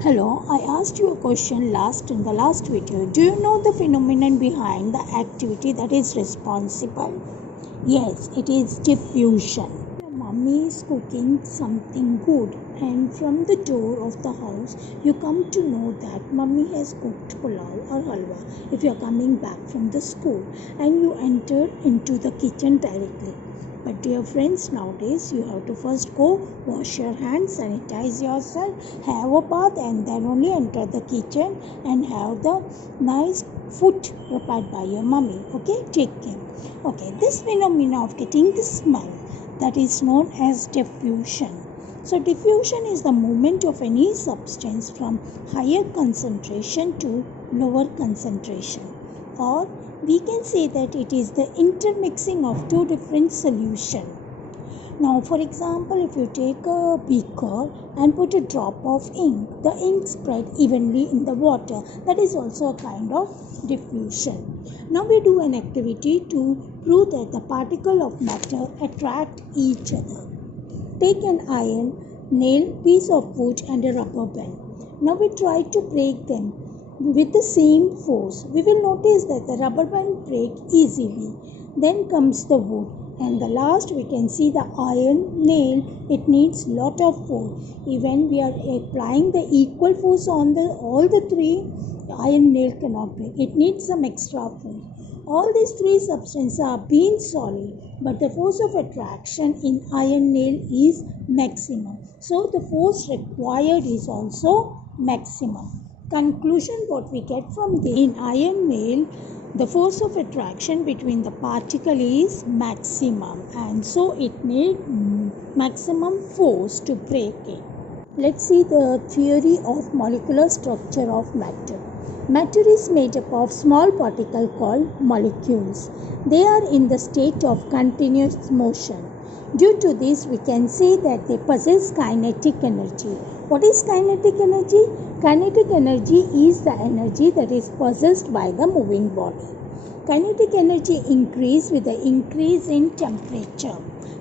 Hello, I asked you a question in the last video. Do you know the phenomenon behind the activity that is responsible? Yes, it is diffusion. Your mummy is cooking something good, and from the door of the house, you come to know that mummy has cooked pulao or halwa if you are coming back from the school, and you enter into the kitchen directly. But dear friends, nowadays you have to first go wash your hands, sanitize yourself, have a bath, and then only enter the kitchen and have the nice food prepared by your mummy. Okay, take care. Okay, this phenomena of getting the smell, that is known as diffusion. So diffusion is the movement of any substance from higher concentration to lower concentration, or we can say that it is the intermixing of two different solutions. Now, for example, if you take a beaker and put a drop of ink, the ink spread evenly in the water. That is also a kind of diffusion. Now we do an activity to prove that the particle of matter attract each other. Take an iron, nail, piece of wood and a rubber band. Now we try to break them with the same force. We will notice that the rubber band break easily. Then comes the wood, and the last we can see the iron nail. It needs lot of force. Even we are applying the equal force on all the three, the iron nail cannot break. It needs some extra force. All these three substances are being solid, but the force of attraction in iron nail is maximum. So the force required is also maximum. Conclusion what we get from this: in iron nail, the force of attraction between the particle is maximum, and so it needs maximum force to break it. Let's see the theory of molecular structure of matter. Matter is made up of small particles called molecules. They are in the state of continuous motion. Due to this, we can say that they possess kinetic energy. What is kinetic energy? Kinetic energy is the energy that is possessed by the moving body. Kinetic energy increases with the increase in temperature.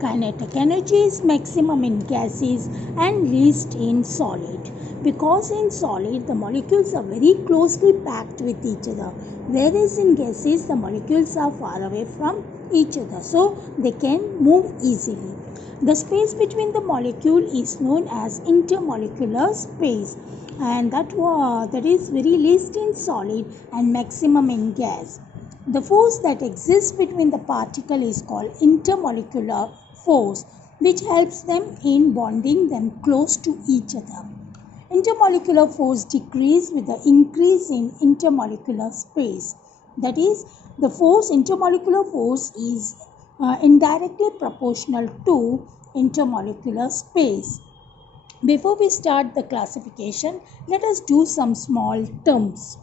Kinetic energy is maximum in gases and least in solid. Because in solid the molecules are very closely packed with each other, whereas in gases the molecules are far away from each other, so they can move easily. The space between the molecule is known as intermolecular space, and that is very least in solid and maximum in gas. The force that exists between the particle is called intermolecular force, which helps them in bonding them close to each other. Intermolecular force decreases with the increase in intermolecular space. That is, the intermolecular force is indirectly proportional to intermolecular space. Before we start the classification, let us do some small terms.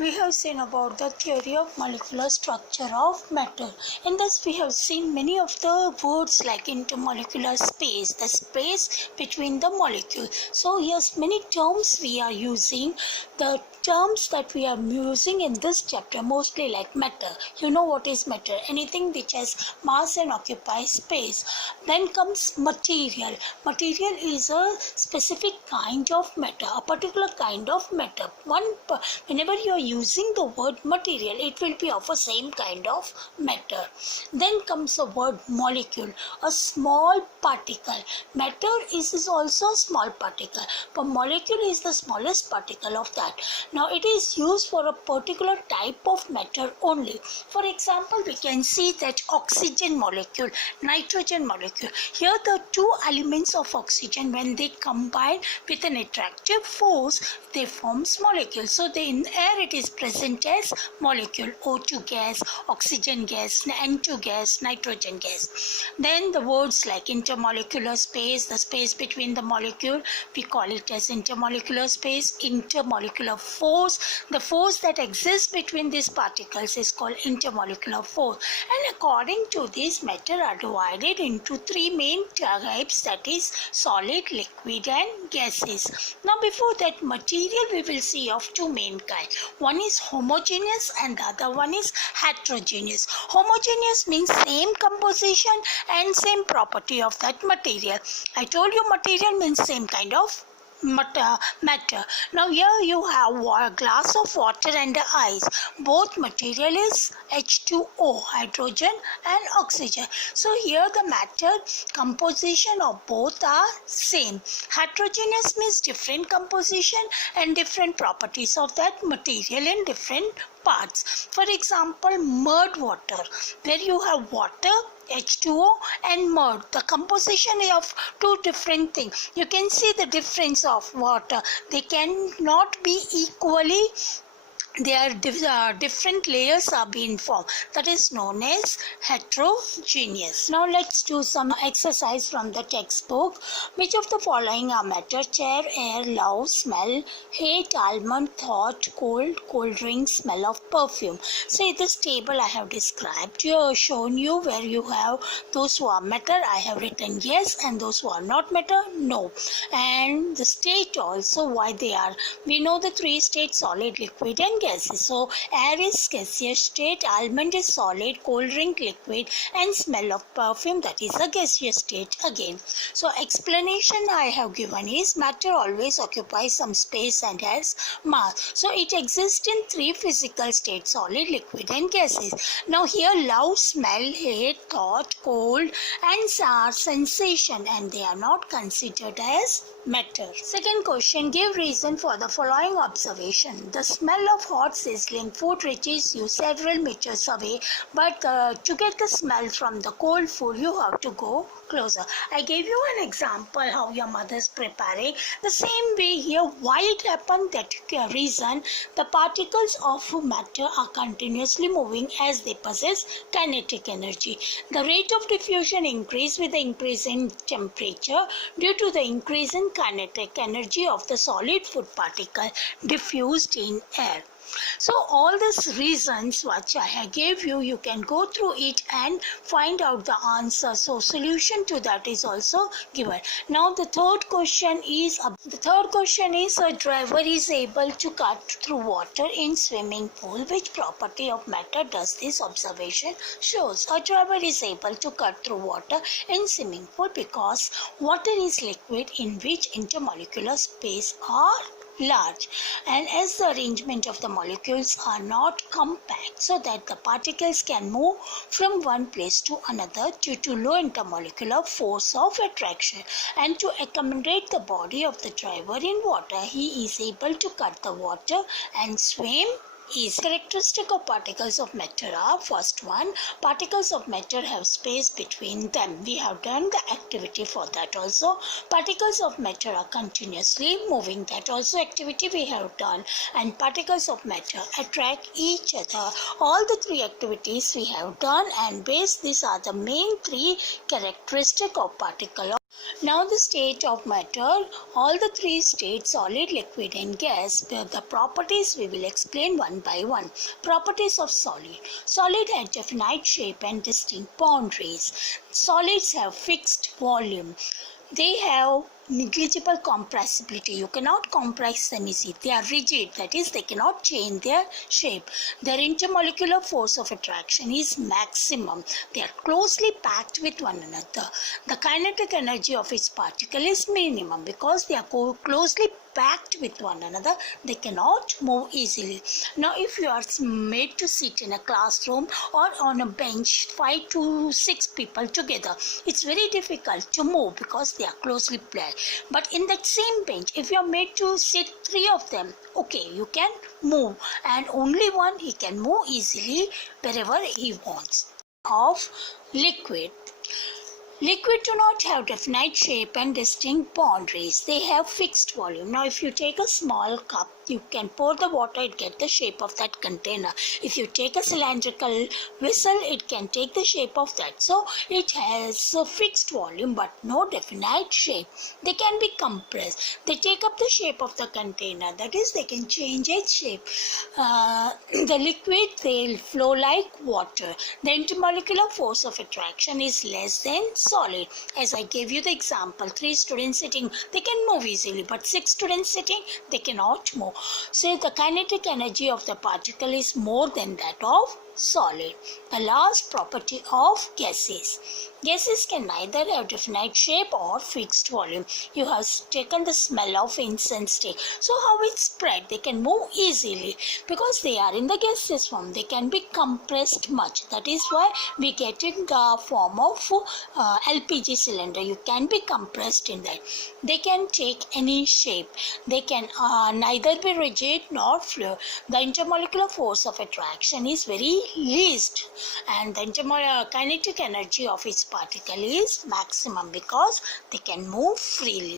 We have seen about the theory of molecular structure of matter. In this we have seen many of the words like intermolecular space, the space between the molecules. So yes, many terms we are using. The terms that we are using in this chapter mostly like matter. You know what is matter? Anything which has mass and occupies space. Then comes material. Material is a specific kind of matter, a particular kind of matter. Whenever you are using the word material, it will be of a same kind of matter. Then comes the word molecule, a small particle. Matter is also a small particle, but molecule is the smallest particle of that. Now it is used for a particular type of matter only. For example, we can see that oxygen molecule, nitrogen molecule. Here the two elements of oxygen, when they combine with an attractive force, they form molecules. So in air it is present as molecule: O2 gas, oxygen gas, N2 gas, nitrogen gas. Then the words like intermolecular space, the space between the molecule, we call it as intermolecular space. Intermolecular force, the force that exists between these particles is called intermolecular force. And according to this, matter are divided into three main types, that is solid, liquid and gases. Now before that, material we will see of two main kinds. One is homogeneous and the other one is heterogeneous. Homogeneous means same composition and same property of that material. I told you material means same kind of matter. Now here you have a glass of water and ice. Both material is H2O, hydrogen and oxygen. So here the matter composition of both are same. Heterogeneous means different composition and different properties of that material in different parts. For example, mud water, where you have water, H2O and mud, the composition of two different things. You can see the difference of water. They cannot be equally, different layers are being formed. That is known as heterogeneous. Now let's do some exercise from the textbook. Which of the following are matter? Chair, air, love, smell, hate, almond, thought, cold drink, smell of perfume. So this table I have described, shown you where you have those who are matter, I have written yes, and those who are not matter, no. And the state also, why they are. We know the three states: solid, liquid and gaseous. So air is gaseous state, almond is solid, cold drink liquid, and smell of perfume, that is a gaseous state again. So explanation I have given is matter always occupies some space and has mass. So it exists in three physical states: solid, liquid and gases. Now here love, smell, hate, thought, cold and sensation, and they are not considered as matter. Second question, give reason for the following observation. The smell of hot sizzling food reaches you several meters away, but to get the smell from the cold food you have to go closer. I gave you an example how your mother is preparing. The same way here, why it happened, that reason, the particles of matter are continuously moving as they possess kinetic energy. The rate of diffusion increase with the increase in temperature due to the increase in kinetic energy of the solid food particle diffused in air. So all these reasons which I gave you, you can go through it and find out the answer. So solution to that is also given. Now the third question is a driver is able to cut through water in swimming pool. Which property of matter does this observation shows? A driver is able to cut through water in swimming pool because water is liquid in which intermolecular space are large, and as the arrangement of the molecules are not compact, so that the particles can move from one place to another due to low intermolecular force of attraction, and to accommodate the body of the driver in water, he is able to cut the water and swim is. Characteristic of particles of matter are: first one, particles of matter have space between them. We have done the activity for that also. Particles of matter are continuously moving. That also activity we have done. And particles of matter attract each other. All the three activities we have done, and based these are the main three characteristic of particle. Now the state of matter, all the three states, solid, liquid and gas, the properties we will explain one by one. Properties of solid. Solid has definite shape and distinct boundaries. Solids have fixed volume. They have negligible compressibility. You cannot compress them easily. They are rigid, that is, they cannot change their shape. Their intermolecular force of attraction is maximum. They are closely packed with one another. The kinetic energy of its particle is minimum because they are closely packed with one another. They cannot move easily. Now if you are made to sit in a classroom or on a bench 5 to 6 people together, it's very difficult to move because they are closely packed. But in that same bench, if you are made to sit 3 of them, okay, you can move, and only one he can move easily wherever he wants. Of liquid. Liquid do not have definite shape and distinct boundaries. They have fixed volume. Now if you take a small cup, you can pour the water, it get the shape of that container. If you take a cylindrical vessel, it can take the shape of that. So it has a fixed volume but no definite shape. They can be compressed. They take up the shape of the container. That is, they can change its shape. The liquid, they'll flow like water. The intermolecular force of attraction is less than solid. As I gave you the example, 3 students sitting, they can move easily, but 6 students sitting, they cannot move. So the kinetic energy of the particle is more than that of solid. The last property of gases. Gases can neither have definite shape or fixed volume. You have taken the smell of incense stick. So how it spread? They can move easily because they are in the gaseous form. They can be compressed much. That is why we get in the form of LPG cylinder. You can be compressed in that. They can take any shape. They can neither be rigid nor fluid. The intermolecular force of attraction is very least, and the kinetic energy of its particle is maximum because they can move freely.